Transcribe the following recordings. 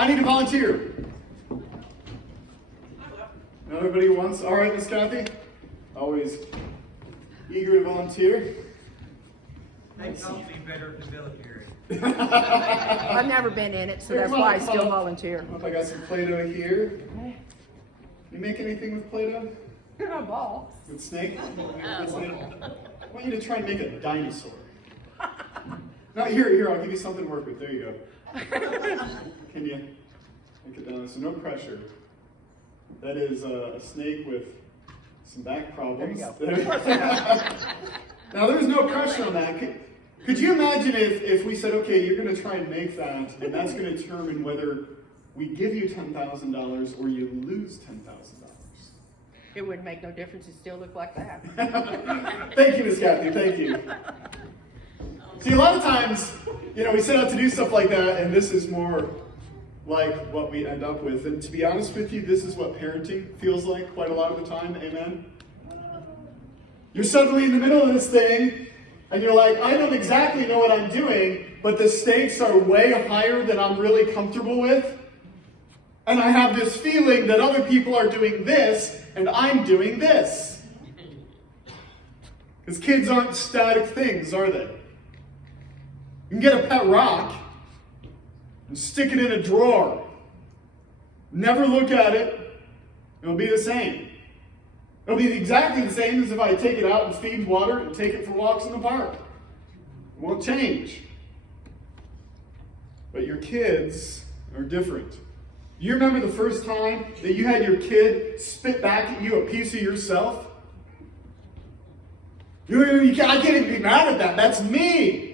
I need a volunteer. Nobody wants? All right, Miss Kathy. Always eager to volunteer. They call me better than military. I've never been in it, so that's why I still volunteer. I got some Play-Doh here. You make anything with Play-Doh? A ball. With snake? I want you to try and make a dinosaur. Now, here, I'll give you something to work with. There you go. Can you make a dinosaur? So no pressure. That is a snake with some back problems. There you go. Now, there's no pressure on that. Could you imagine if we said, okay, you're going to try and make that, and that's going to determine whether we give you $10,000 or you lose $10,000? It wouldn't make no difference. It still look like that. Thank you, Miss Kathy. Thank you. See, a lot of times, we set out to do stuff like that, and this is more like what we end up with. And to be honest with you, this is what parenting feels like quite a lot of the time. Amen? You're suddenly in the middle of this thing, and you're like, I don't exactly know what I'm doing, but the stakes are way higher than I'm really comfortable with. And I have this feeling that other people are doing this, and I'm doing this. Because kids aren't static things, are they? You can get a pet rock and stick it in a drawer. Never look at it. It'll be the same. It'll be exactly the same as if I take it out and feed water and take it for walks in the park. It won't change. But your kids are different. You remember the first time that you had your kid spit back at you a piece of yourself? I can't even be mad at that. That's me.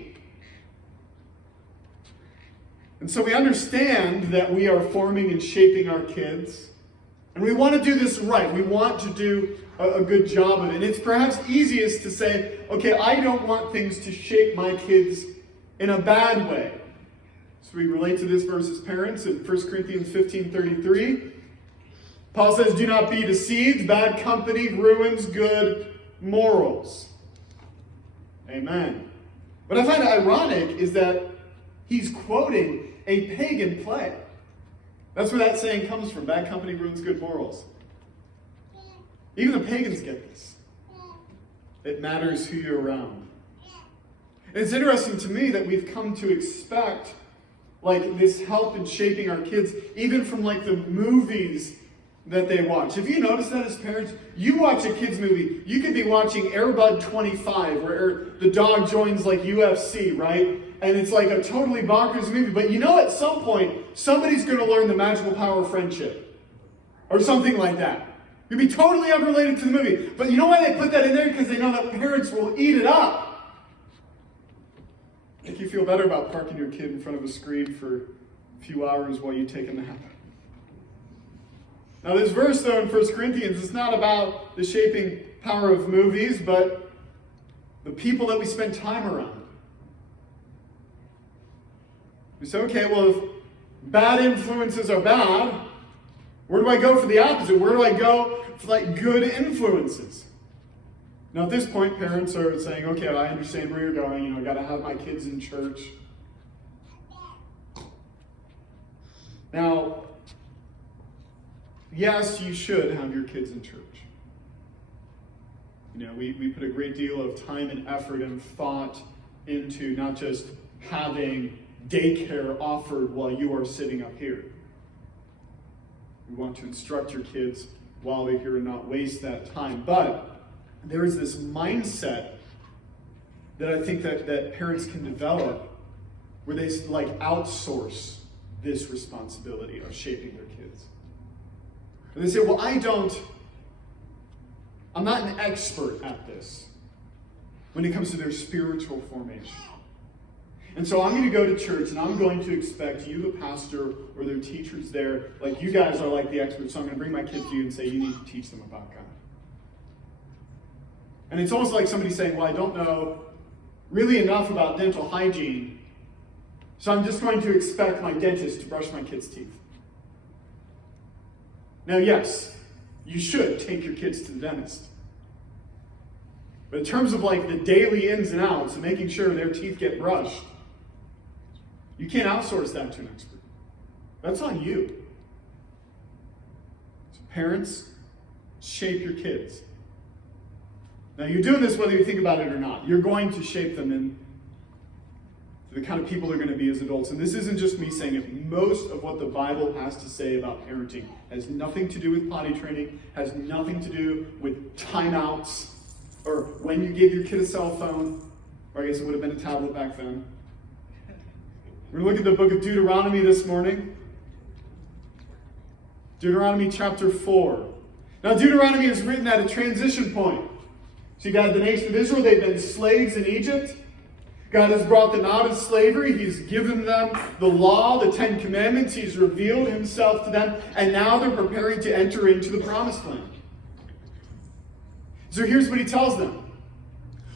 And so we understand that we are forming and shaping our kids. And we want to do this right. We want to do a good job of it. And it's perhaps easiest to say, okay, I don't want things to shape my kids in a bad way. So we relate to this verse as parents in 1 Corinthians 15:33. Paul says, do not be deceived. Bad company ruins good morals. Amen. What I find ironic is that he's quoting a pagan play. That's where that saying comes from. Bad company ruins good morals. Even the pagans get this. It matters who you're around. And it's interesting to me that we've come to expect this help in shaping our kids, even from the movies that they watch. Have you noticed that as parents? You watch a kid's movie, you could be watching Air Bud 25, where the dog joins UFC, right? And it's a totally bonkers movie. But at some point, somebody's going to learn the magical power of friendship. Or something like that. You'd be totally unrelated to the movie. But you know why they put that in there? Because they know that parents will eat it up. Make you feel better about parking your kid in front of a screen for a few hours while you take a nap. Now this verse, though, in 1 Corinthians is not about the shaping power of movies, but the people that we spend time around. We say, okay, well, if bad influences are bad, where do I go for the opposite? Where do I go for good influences? Now at this point, parents are saying, okay, I understand where you're going. I got to have my kids in church. Now, yes, you should have your kids in church. We put a great deal of time and effort and thought into not just having daycare offered while you are sitting up here. We want to instruct your kids while they're here and not waste that time. But there is this mindset that I think that parents can develop where they outsource this responsibility of shaping their kids. And they say, well, I'm not an expert at this when it comes to their spiritual formation. And so I'm going to go to church and I'm going to expect you, the pastor, or their teachers there, you guys are the experts, so I'm going to bring my kids to you and say, you need to teach them about God. And it's almost like somebody saying, well, I don't know really enough about dental hygiene, so I'm just going to expect my dentist to brush my kids' teeth. Now, yes, you should take your kids to the dentist. But in terms of the daily ins and outs and making sure their teeth get brushed, you can't outsource that to an expert. That's on you. So parents, shape your kids. Now, you're doing this whether you think about it or not. You're going to shape them into the kind of people they're going to be as adults. And this isn't just me saying it. Most of what the Bible has to say about parenting has nothing to do with potty training, has nothing to do with timeouts, or when you gave your kid a cell phone, or I guess it would have been a tablet back then. We're going to look at the book of Deuteronomy this morning. Deuteronomy chapter 4. Now, Deuteronomy is written at a transition point. So you got the nation of Israel, they've been slaves in Egypt. God has brought them out of slavery. He's given them the law, the 10 Commandments. He's revealed himself to them. And now they're preparing to enter into the promised land. So here's what he tells them.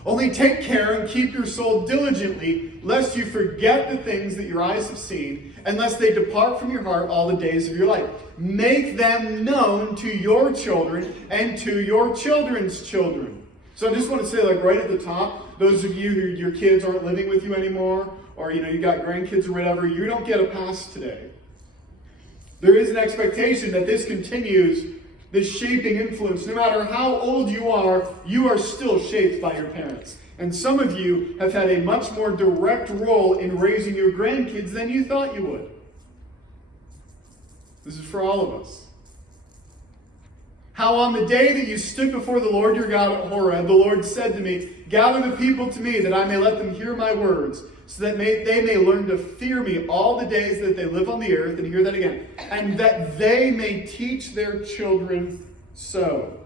Only take care and keep your soul diligently, lest you forget the things that your eyes have seen, and lest they depart from your heart all the days of your life. Make them known to your children and to your children's children. So I just want to say, like right at the top, those of you who your kids aren't living with you anymore, or you got grandkids or whatever, you don't get a pass today. There is an expectation that this continues, this shaping influence. No matter how old you are still shaped by your parents. And some of you have had a much more direct role in raising your grandkids than you thought you would. This is for all of us. How on the day that you stood before the Lord your God at Horeb, the Lord said to me, gather the people to me, that I may let them hear my words, so that they may learn to fear me all the days that they live on the earth, and hear that again, and that they may teach their children so.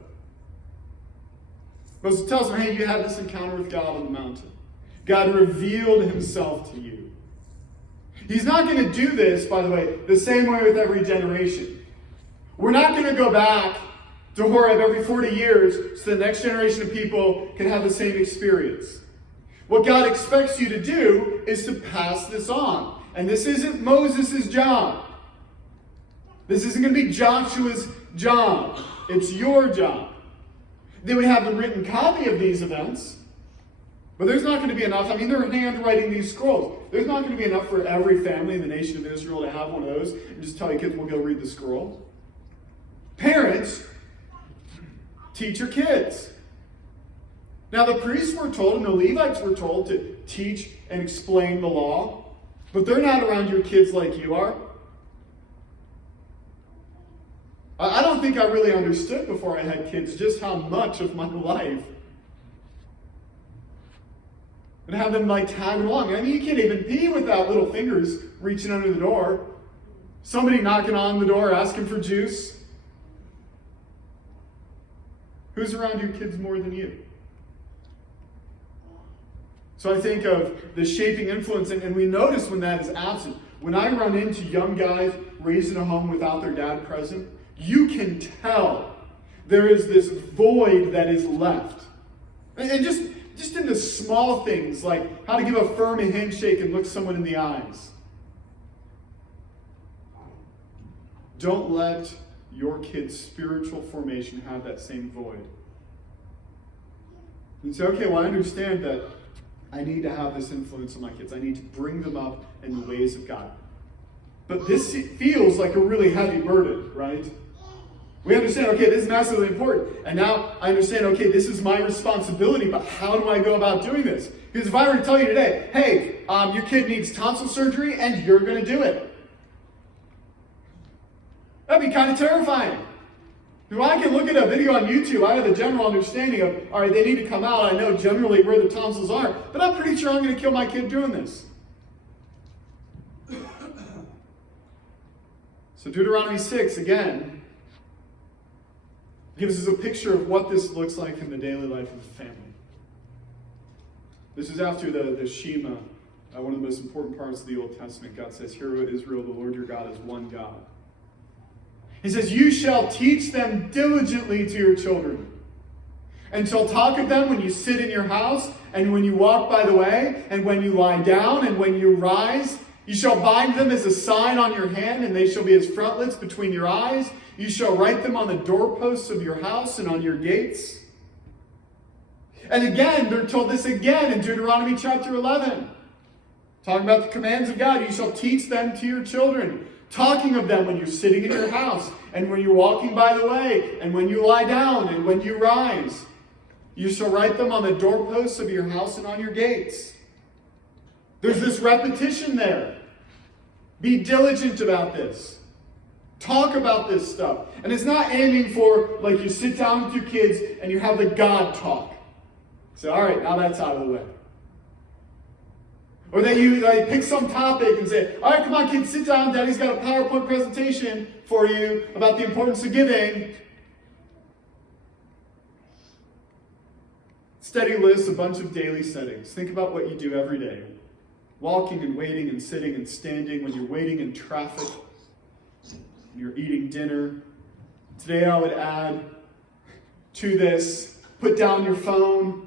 Moses tells them, hey, you had this encounter with God on the mountain. God revealed himself to you. He's not going to do this, by the way, the same way with every generation. We're not going to go back to Horeb every 40 years so the next generation of people can have the same experience. What God expects you to do is to pass this on. And this isn't Moses' job. This isn't going to be Joshua's job. It's your job. They would have the written copy of these events, but there's not going to be enough. I mean, they're handwriting these scrolls. There's not going to be enough for every family in the nation of Israel to have one of those and just tell your kids, we'll go read the scroll. Parents, teach your kids. Now, the priests were told and the Levites were told to teach and explain the law, but they're not around your kids like you are. I don't think I really understood before I had kids just how much of my life and have them tag along. I mean, you can't even pee without little fingers reaching under the door. Somebody knocking on the door asking for juice. Who's around your kids more than you? So I think of the shaping influence, and we notice when that is absent. When I run into young guys raised in a home without their dad present, you can tell there is this void that is left. And just in the small things, like how to give a firm handshake and look someone in the eyes. Don't let your kid's spiritual formation have that same void. And say, okay, well, I understand that I need to have this influence on my kids. I need to bring them up in the ways of God. But this feels like a really heavy burden, right? We understand, okay, this is massively important. And now I understand, okay, this is my responsibility, but how do I go about doing this? Because if I were to tell you today, hey, your kid needs tonsil surgery and you're going to do it, that'd be kind of terrifying. If I can look at a video on YouTube, I have a general understanding of, all right, they need to come out. I know generally where the tonsils are, but I'm pretty sure I'm going to kill my kid doing this. So Deuteronomy 6, again, gives us a picture of what this looks like in the daily life of the family. This is after the Shema, one of the most important parts of the Old Testament. God says, "Hear, O Israel, the Lord your God is one God." He says, "You shall teach them diligently to your children, and shall talk of them when you sit in your house, and when you walk by the way, and when you lie down, and when you rise. You shall bind them as a sign on your hand, and they shall be as frontlets between your eyes. You shall write them on the doorposts of your house and on your gates." And again, they're told this again in Deuteronomy chapter 11. Talking about the commands of God. You shall teach them to your children. Talking of them when you're sitting in your house, and when you're walking by the way, and when you lie down, and when you rise. You shall write them on the doorposts of your house and on your gates. There's this repetition there. Be diligent about this. Talk about this stuff. And it's not aiming for, like, you sit down with your kids and you have the God talk. Say, all right, now that's out of the way. Or that you pick some topic and say, all right, come on, kids, sit down. Daddy's got a PowerPoint presentation for you about the importance of giving. Steady list, a bunch of daily settings. Think about what you do every day. Walking and waiting and sitting and standing when you're waiting in traffic, when you're eating dinner. Today I would add to this, put down your phone.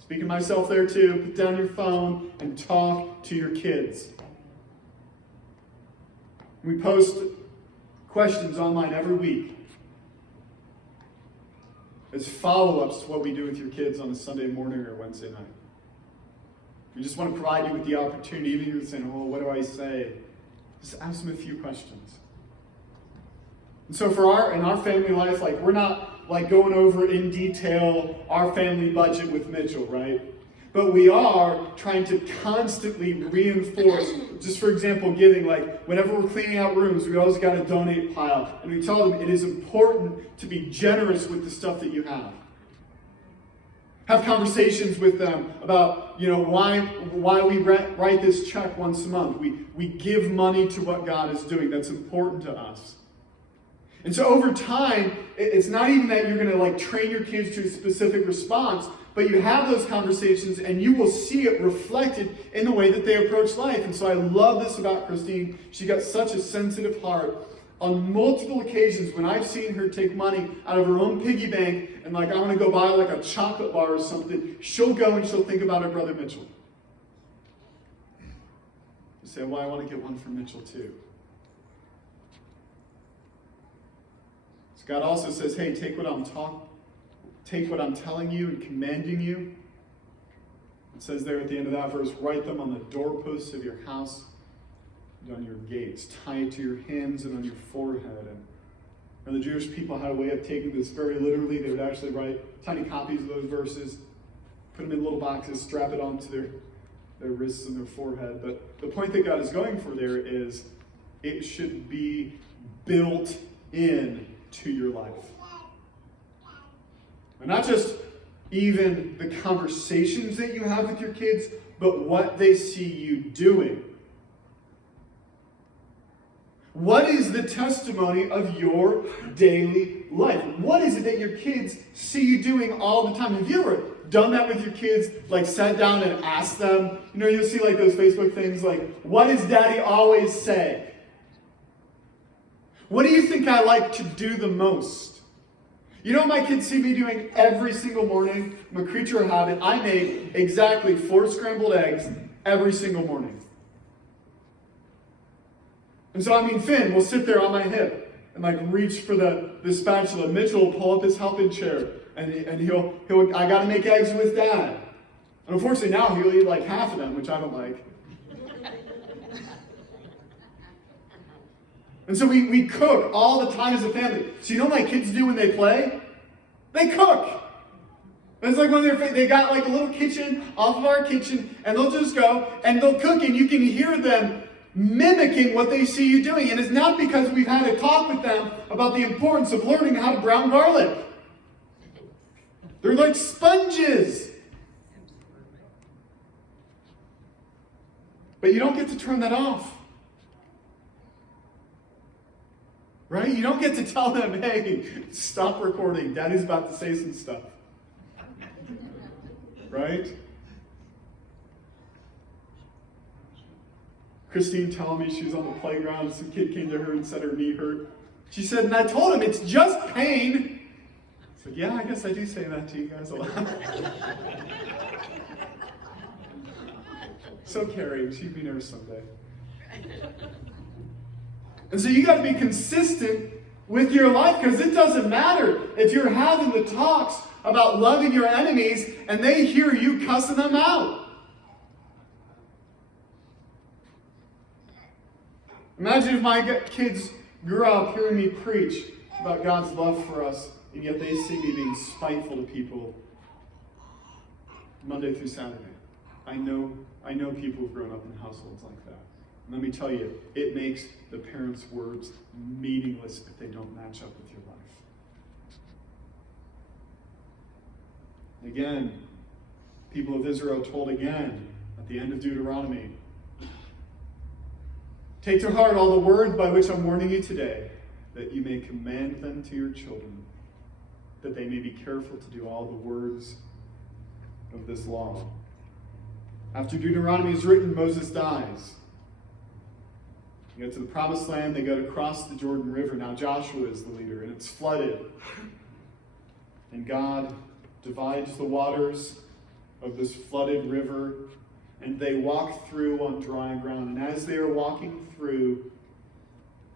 Speaking to myself there too, put down your phone and talk to your kids. We post questions online every week as follow-ups to what we do with your kids on a Sunday morning or Wednesday night. We just want to provide you with the opportunity, even if you're saying, oh, what do I say? Just ask them a few questions. And so in our family life, like, we're not like going over in detail our family budget with Mitchell, right? But we are trying to constantly reinforce, just for example, giving, like whenever we're cleaning out rooms, we always got a donate pile. And we tell them it is important to be generous with the stuff that you have. Have conversations with them about, why we write this check once a month. We give money to what God is doing. That's important to us. And so over time, it's not even that you're going to train your kids to a specific response, but you have those conversations and you will see it reflected in the way that they approach life. And so I love this about Christine. She got such a sensitive heart. On multiple occasions, when I've seen her take money out of her own piggy bank and I'm going to go buy a chocolate bar or something, she'll go and she'll think about her brother Mitchell. You say, well, I want to get one for Mitchell too. So God also says, hey, take what I'm telling you and commanding you. It says there at the end of that verse, write them on the doorposts of your house and on your gates. Tie it to your hands and on your forehead. And the Jewish people had a way of taking this very literally. They would actually write tiny copies of those verses, put them in little boxes, strap it onto their wrists and their forehead. But the point that God is going for there is it should be built in to your life. And not just even the conversations that you have with your kids, but what they see you doing. What is the testimony of your daily life? What is it that your kids see you doing all the time? Have you ever done that with your kids? Sat down and asked them? You'll see those Facebook things what does Daddy always say? What do you think I like to do the most? You know what my kids see me doing every single morning? I'm a creature of habit. I make exactly 4 scrambled eggs every single morning. And so, Finn will sit there on my hip and reach for the spatula. Mitchell will pull up his helping chair and he'll I gotta make eggs with Dad. And unfortunately now he'll eat half of them, which I don't like. And so we cook all the time as a family. So you know what my kids do when they play? They cook. It's when they got a little kitchen off of our kitchen, and they'll just go and they'll cook, and you can hear them mimicking what they see you doing. And it's not because we've had a talk with them about the importance of learning how to brown garlic. They're like sponges. But you don't get to turn that off. Right? You don't get to tell them, hey, stop recording. Daddy's about to say some stuff. Right? Christine telling me she was on the playground. Some kid came to her and said her knee hurt. She said, and I told him, it's just pain. I said, yeah, I guess I do say that to you guys a lot. So caring. She'd be there someday. And so you got to be consistent with your life, because it doesn't matter if you're having the talks about loving your enemies and they hear you cussing them out. Imagine if my kids grew up hearing me preach about God's love for us, and yet they see me being spiteful to people Monday through Saturday. I know people who've grown up in households like that. And let me tell you, it makes the parents' words meaningless if they don't match up with your life. Again, people of Israel told again at the end of Deuteronomy, take to heart all the words by which I'm warning you today, that you may command them to your children, that they may be careful to do all the words of this law. After Deuteronomy is written, Moses dies. You get to the promised land, they go to cross the Jordan River. Now Joshua is the leader, and it's flooded. And God divides the waters of this flooded river, and they walk through on dry ground. And as they are walking through,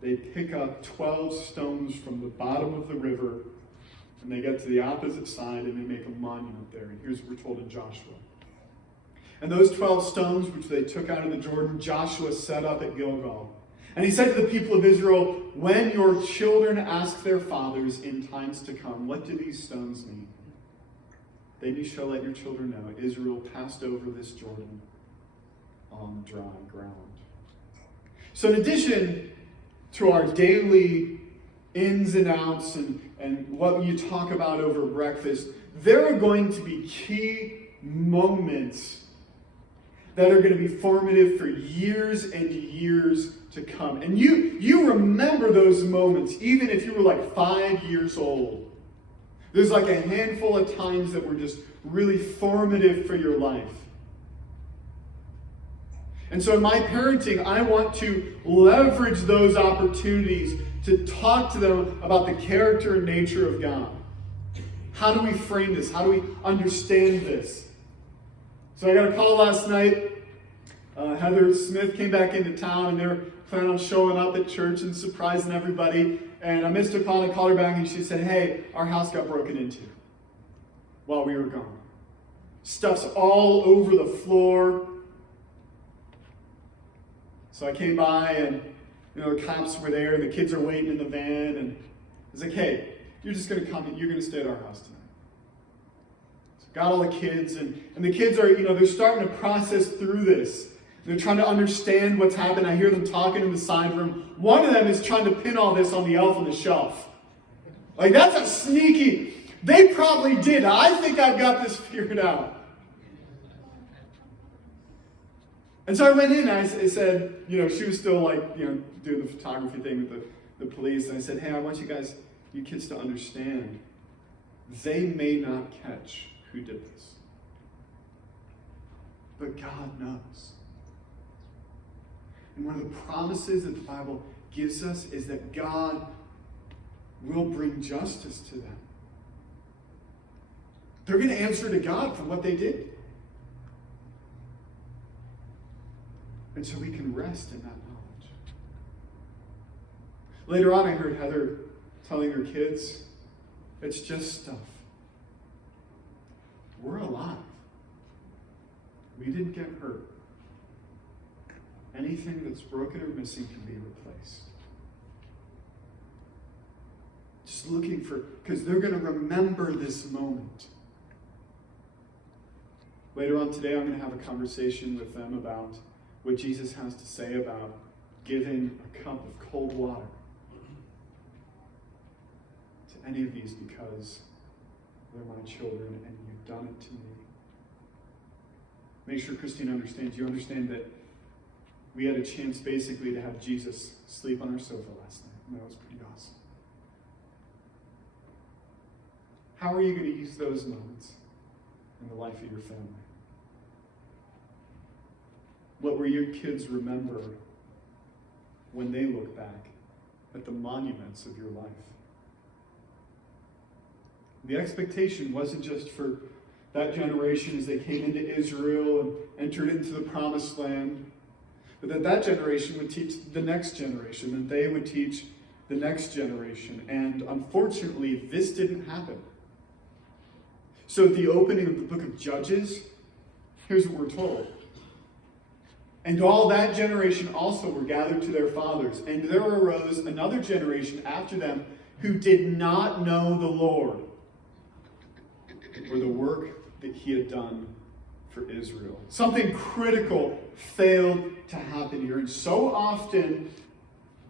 they pick up 12 stones from the bottom of the river, and they get to the opposite side, and they make a monument there. And here's what we're told in Joshua. And those 12 stones which they took out of the Jordan, Joshua set up at Gilgal. And he said to the people of Israel, when your children ask their fathers in times to come, what do these stones mean? Then you shall let your children know Israel passed over this Jordan on dry ground. So in addition to our daily ins and outs and what you talk about over breakfast, there are going to be key moments that are going to be formative for years and years to come. And you remember those moments, even if you were like 5 years old. There's like a handful of times that were just really formative for your life. And so in my parenting, I want to leverage those opportunities to talk to them about the character and nature of God. How do we frame this? How do we understand this? So I got a call last night. Heather Smith came back into town, and they were planning on showing up at church and surprising everybody. And I missed a call, and I called her back, and she said, hey, our house got broken into while we were gone. Stuff's all over the floor. So I came by, and the cops were there, and the kids are waiting in the van, and I was like, hey, you're just going to come, you're going to stay at our house tonight. So got all the kids, and the kids are, they're starting to process through this. They're trying to understand what's happened. I hear them talking in the side room. One of them is trying to pin all this on the elf on the shelf. Like, that's a sneaky, they probably did. I think I've got this figured out. And so I went in, and I said, she was still doing the photography thing with the police. And I said, hey, I want you kids to understand, they may not catch who did this. But God knows. And one of the promises that the Bible gives us is that God will bring justice to them. They're going to answer to God for what they did. And so we can rest in that knowledge. Later on, I heard Heather telling her kids, it's just stuff. We're alive. We didn't get hurt. Anything that's broken or missing can be replaced. Just looking because they're going to remember this moment. Later on today, I'm going to have a conversation with them about what Jesus has to say about giving a cup of cold water to any of these because they're my children and you've done it to me. Make sure Christine understands. You understand that we had a chance basically to have Jesus sleep on our sofa last night, and that was pretty awesome. How are you going to use those moments in the life of your family? What will your kids remember when they look back at the monuments of your life? The expectation wasn't just for that generation as they came into Israel and entered into the promised land, but that generation would teach the next generation, and they would teach the next generation. And unfortunately, this didn't happen. So at the opening of the book of Judges, here's what we're told. And all that generation also were gathered to their fathers. And there arose another generation after them who did not know the Lord, or the work that he had done for Israel. Something critical failed to happen here. And so often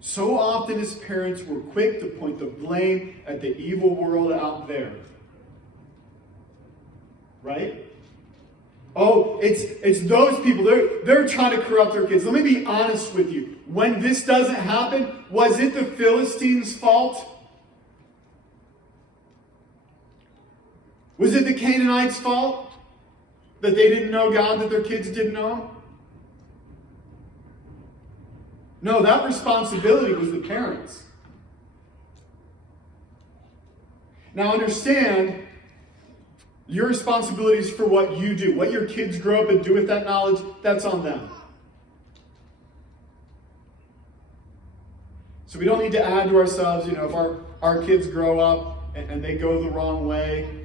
as parents, we're quick to point the blame at the evil world out there. Right? Oh, it's those people. They're trying to corrupt their kids. Let me be honest with you. When this doesn't happen, was it the Philistines' fault? Was it the Canaanites' fault that they didn't know God, that their kids didn't know him? No, that responsibility was the parents. Now understand, your responsibility is for what you do. What your kids grow up and do with that knowledge, that's on them. So we don't need to add to ourselves, if our kids grow up and they go the wrong way,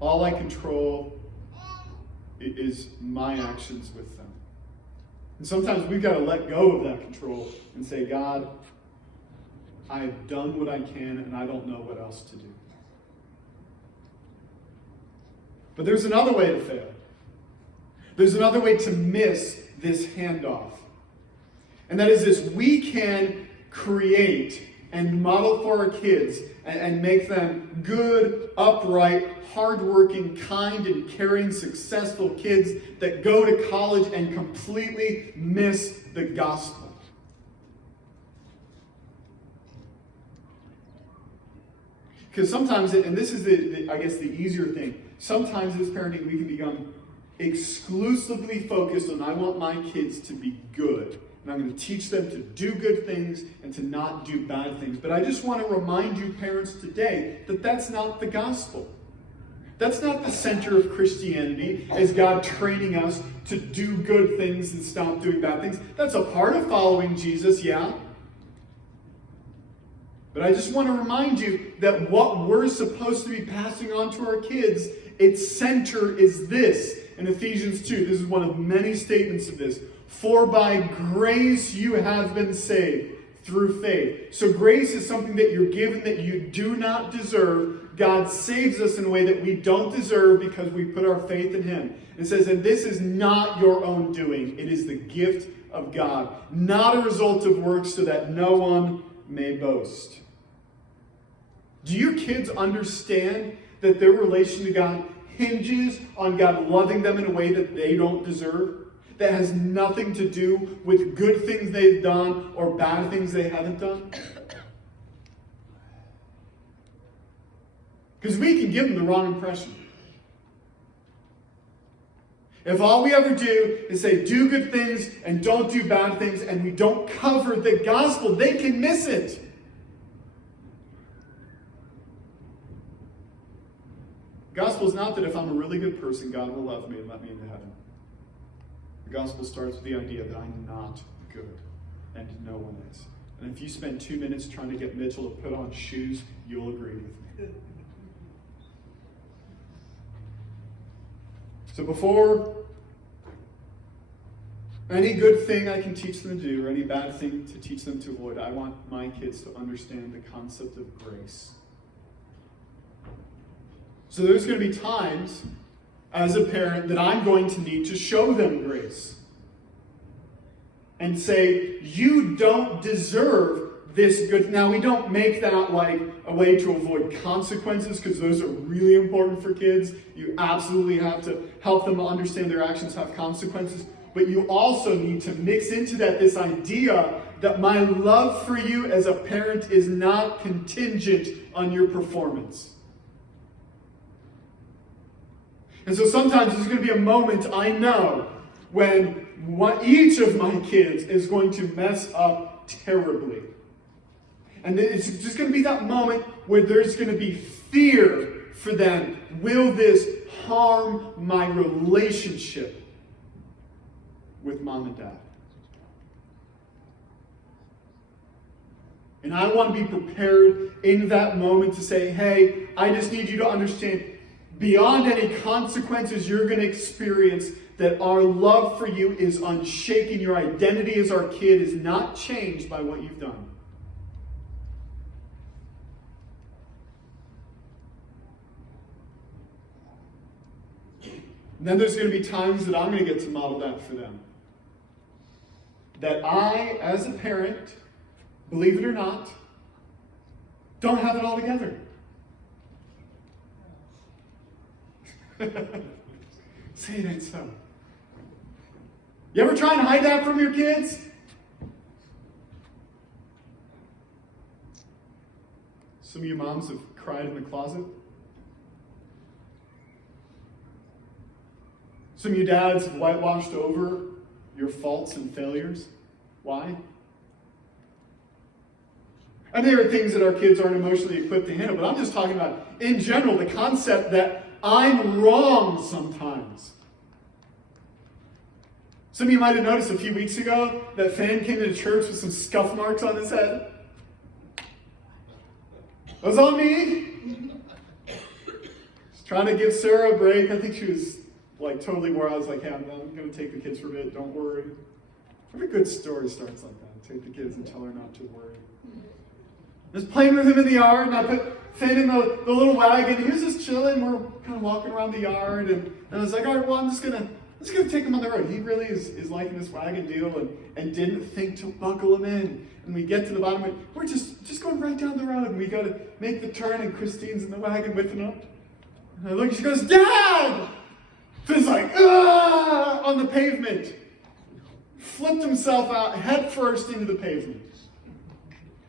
all I control is my actions with them. And sometimes we've got to let go of that control and say, God, I have done what I can and I don't know what else to do. But there's another way to fail. There's another way to miss this handoff. And that is this: we can create and model for our kids and make them good, upright, hardworking, kind, and caring, successful kids that go to college and completely miss the gospel. Because sometimes, and this is the easier thing, sometimes as parenting we can become exclusively focused on, I want my kids to be good. And I'm going to teach them to do good things and to not do bad things. But I just want to remind you, parents, today, that that's not the gospel. That's not the center of Christianity, is God training us to do good things and stop doing bad things. That's a part of following Jesus, yeah. But I just want to remind you that what we're supposed to be passing on to our kids, its center is this. In Ephesians 2, this is one of many statements of this. For by grace you have been saved through faith. So grace is something that you're given that you do not deserve. God saves us in a way that we don't deserve because we put our faith in him. It says, and this is not your own doing. It is the gift of God, not a result of works, so that no one may boast. Do your kids understand that their relation to God hinges on God loving them in a way that they don't deserve? That has nothing to do with good things they've done or bad things they haven't done? Because we can give them the wrong impression. If all we ever do is say, do good things and don't do bad things, and we don't cover the gospel, they can miss it. The gospel is not that if I'm a really good person, God will love me and let me into heaven. The gospel starts with the idea that I'm not good, and no one is. And if you spend 2 minutes trying to get Mitchell to put on shoes, you'll agree with me. So before any good thing I can teach them to do, or any bad thing to teach them to avoid, I want my kids to understand the concept of grace. So there's going to be times as a parent that I'm going to need to show them grace and say, you don't deserve this good. Now, we don't make that like a way to avoid consequences, because those are really important for kids. You absolutely have to help them understand their actions have consequences. But you also need to mix into that this idea that my love for you as a parent is not contingent on your performance. And so sometimes there's going to be a moment, I know, when each of my kids is going to mess up terribly. And it's just going to be that moment where there's going to be fear for them. Will this harm my relationship with mom and dad? And I want to be prepared in that moment to say, hey, I just need you to understand, beyond any consequences you're going to experience, that our love for you is unshaken. Your identity as our kid is not changed by what you've done. And then there's going to be times that I'm going to get to model that for them. That I, as a parent, believe it or not, don't have it all together. Say it ain't so. You ever try and hide that from your kids? Some of you moms have cried in the closet. Some of you dads have whitewashed over your faults and failures. Why? And there are things that our kids aren't emotionally equipped to handle, but I'm just talking about, in general, the concept that I'm wrong sometimes. Some of you might have noticed a few weeks ago that Fan came into church with some scuff marks on his head. It was on me. Just trying to give Sarah a break. I think she was like totally where I was like, hey, I'm going to take the kids for a bit. Don't worry. Every good story starts like that. Take the kids and tell her not to worry. I was playing with him in the yard, and I put Finn in the little wagon. He was just chilling. We're kind of walking around the yard, and I was like, all right, well, I'm just gonna take him on the road. He really is liking this wagon deal, and didn't think to buckle him in. And we get to the bottom, and we're just going right down the road, and we go to make the turn, and Christine's in the wagon with him up. And I look, and she goes, Dad! Finn's like, ah, on the pavement. Flipped himself out head first into the pavement.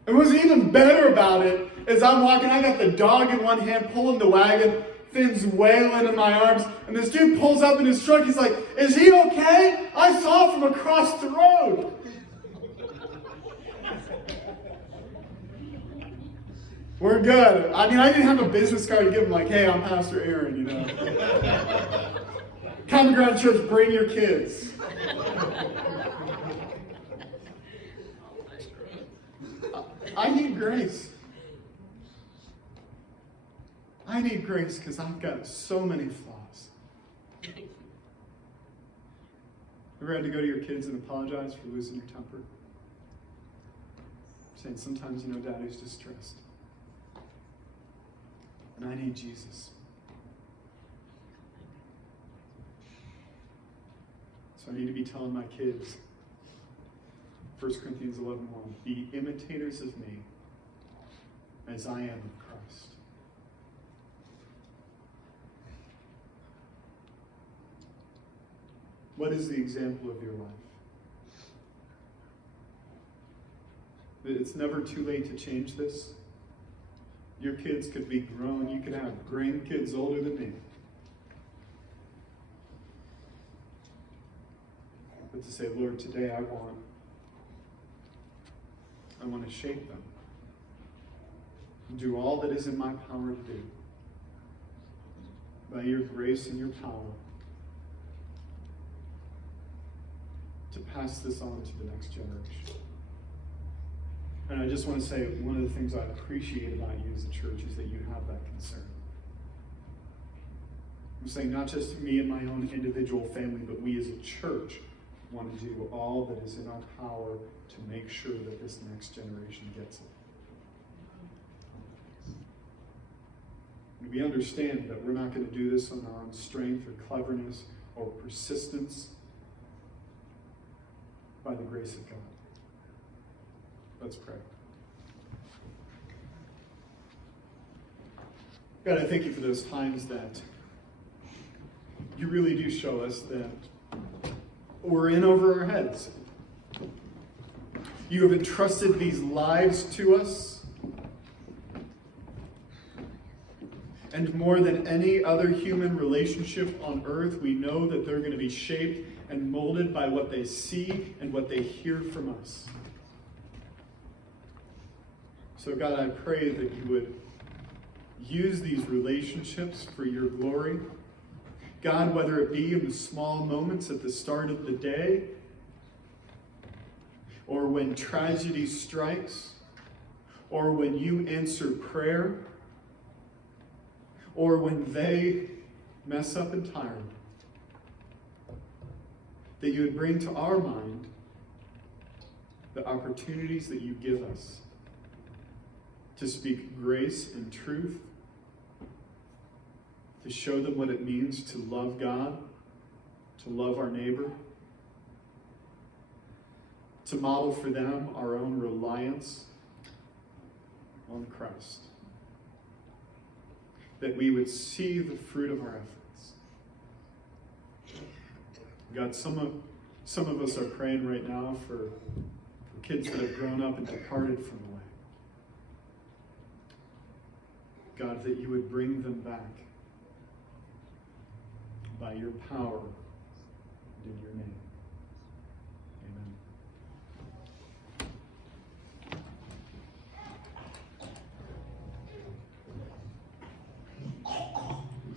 And what's even better about it is I'm walking, I got the dog in one hand, pulling the wagon, Finn's wailing in my arms, and this dude pulls up in his truck, he's like, is he okay? I saw from across the road. We're good. I mean, I didn't have a business card to give him like, hey, I'm Pastor Aaron, you know. Common Ground Church, bring your kids. I need grace. I need grace because I've got so many flaws. Ever had to go to your kids and apologize for losing your temper? Saying sometimes, you know, Daddy's distressed. And I need Jesus. So I need to be telling my kids, 1 Corinthians 11:1, be imitators of me as I am of Christ. What is the example of your life? It's never too late to change this. Your kids could be grown. You could have grandkids older than me. But to say, Lord, today I want to shape them. Do all that is in my power to do. By your grace and your power. To pass this on to the next generation. And I just want to say, one of the things I appreciate about you as a church is that you have that concern. I'm saying not just me and my own individual family, but we as a church want to do all that is in our power to make sure that this next generation gets it. And we understand that we're not going to do this on our own strength or cleverness or persistence, by the grace of God. Let's pray. God, I thank you for those times that you really do show us that we're in over our heads. You have entrusted these lives to us. And more than any other human relationship on earth, we know that they're going to be shaped and molded by what they see and what they hear from us. So God, I pray that you would use these relationships for your glory. God, whether it be in the small moments at the start of the day, or when tragedy strikes, or when you answer prayer, or when they mess up and tired. that you would bring to our mind the opportunities that you give us to speak grace and truth, to show them what it means to love God, to love our neighbor, to model for them our own reliance on Christ. That we would see the fruit of our efforts. God, some of us are praying right now for kids that have grown up and departed from the way. God, that you would bring them back by your power and in your name. Amen.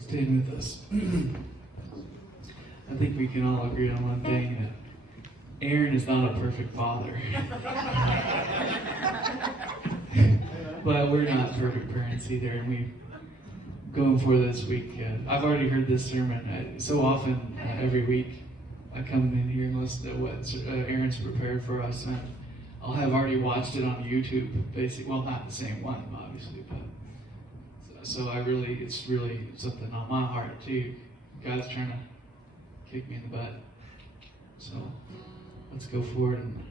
Staying with us. I think we can all agree on one thing, that Aaron is not a perfect father. But we're not perfect parents either, and we going for this week. I've already heard this sermon so often every week. I come in here and listen to what Aaron's prepared for us, and I'll have already watched it on YouTube. Basically, well, not the same one, obviously, but so it's really something on my heart too. God's trying to kick me in the butt. So let's go forward and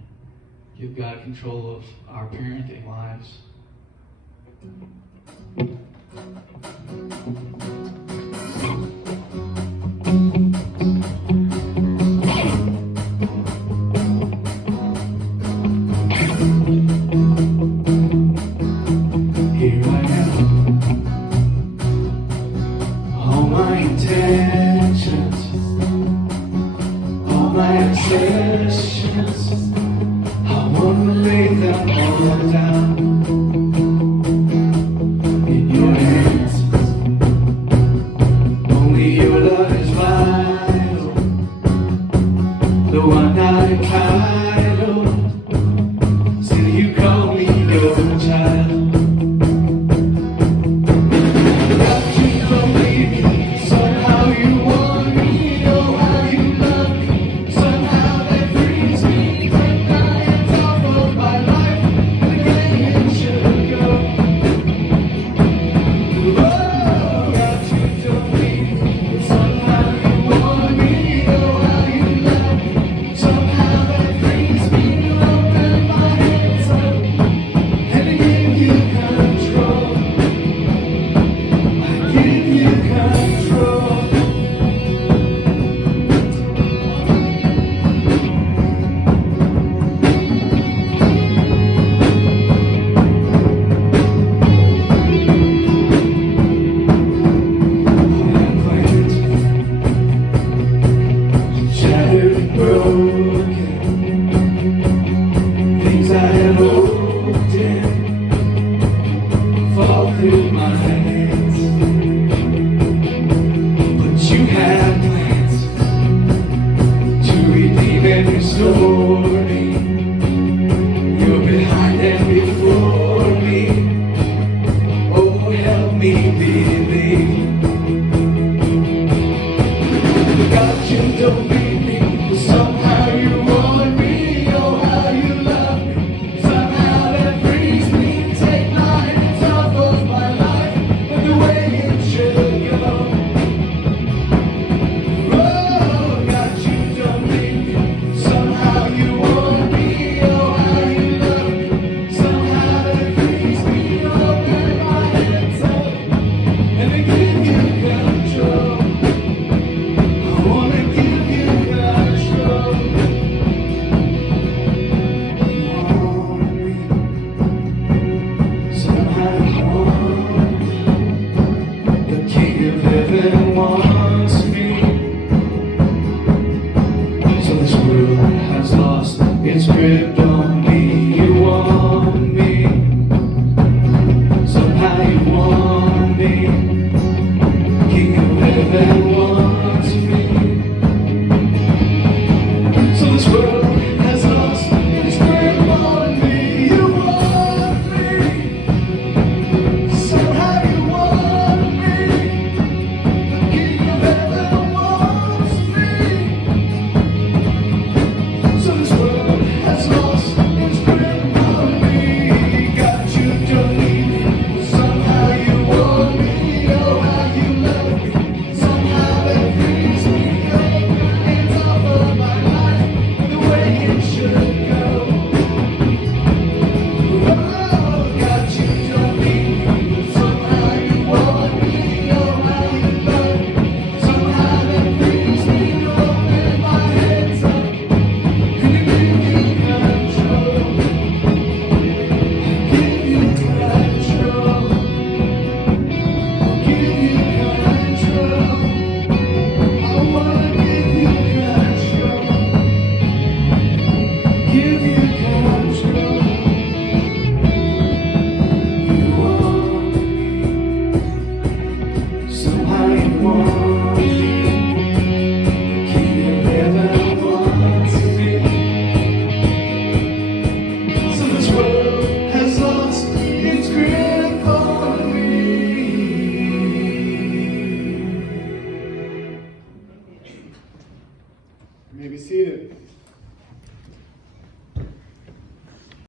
give God control of our parenting lives. Here I am, all my intentions, all my obsessions, I want to lay them all down in your hands. Only your love is vital, though I'm not entitled. Still you call me your child. I wanna give you You may be seated.